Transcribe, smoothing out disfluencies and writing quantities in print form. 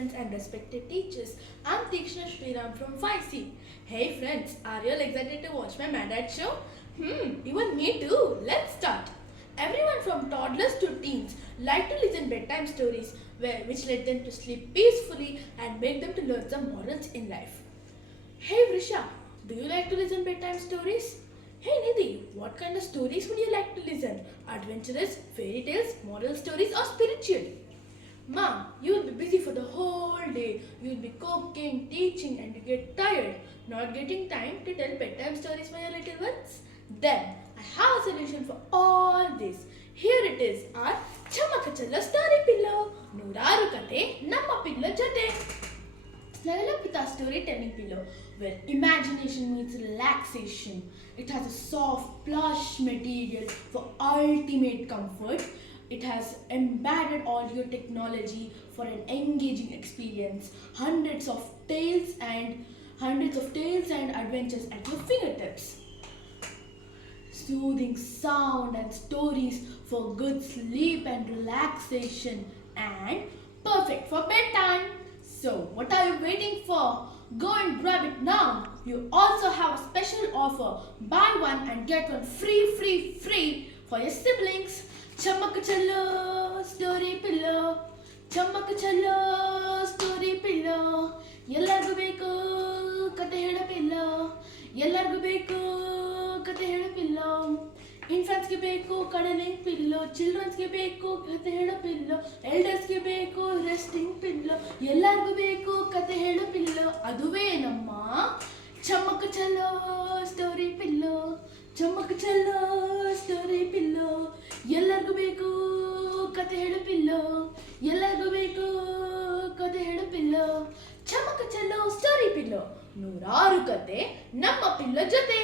friends and respected teachers. I'm Tikshna Sriram from 5C. Hey friends, are you all excited to watch my Mad Dad show? Even me too. Let's start. Everyone from toddlers to teens like to listen bedtime stories which let them to sleep peacefully and make them to learn some morals in life. Hey Vrisha, do you like to listen bedtime stories? Hey Nidhi, what kind of stories would you like to listen? Adventurous, fairy tales, moral stories or spiritual? Mom, you will be busy for the whole day. You will be cooking, teaching and you get tired, not getting time to tell bedtime stories for your little ones? Then, I have a solution for all this. Here it is, our Chamakachalla story pillow. Nuraru kate namma pillow jate. Snuggle up with our storytelling pillow where imagination meets relaxation. It has a soft plush material for ultimate comfort. It has embedded audio technology for an engaging experience. Hundreds of tales and adventures at your fingertips. Soothing sound and stories for good sleep and relaxation, and perfect for bedtime. So, what are you waiting for? Go and grab it now. You also have a special offer. Buy one and get one free for your siblings. Chamakachallo story pillow. Chamakachallo story pillow. ಎಲ್ಲರಿಗೂ ಬೇಕು ಕತೆ ಹೇಳೋ pillow. ಎಲ್ಲರಿಗೂ ಬೇಕು ಕತೆ ಹೇಳೋ pillow. ಇನ್ಫ್ಯಾನ್ಸ್ಗೆ ಬೇಕು ಕಡಲಿಂಗ್ pillow. ಚಿಲ್ಡ್ರನ್ಸ್ಗೆ ಬೇಕು ಕತೆ ಹೇಳೋ ಪಿಲ್ಲೋ. ಎಲ್ಡರ್ಸ್ಗೆ ಬೇಕು ರೆಸ್ಟಿಂಗ್ ಪಿಲ್ಲೋ. ಎಲ್ಲರಿಗೂ ಬೇಕು ಕತೆ ಹೇಳೋ ಪಿಲ್ಲೋ. ಅದುವೇ ನಮ್ಮ ಚಮ್ಮಕ ಚಲೋ ಸ್ಟೋರಿ ಪಿಲ್ಲೋ. ಚಮ್ಮಕ ಚಲೋ ಸ್ಟೋರಿ ಪಿಲ್ಲೋ. ಎಲ್ಲರಿಗೂ ಬೇಕು ಕತೆ ಹೇಳೋ ಪಿಲ್ಲೋ. ಎಲ್ಲರಿಗೂ ಬೇಕು ಕತೆ ಹೇಳೋ ಪಿಲ್ಲೋ. ಚಮ್ಮಕ ಚಲೋ ಸ್ಟೋರಿ ಪಿಲ್ಲೋ. ನೂರಾರು ಕತೆ ನಮ್ಮ ಪಿಲ್ಲೋ ಜೊತೆ.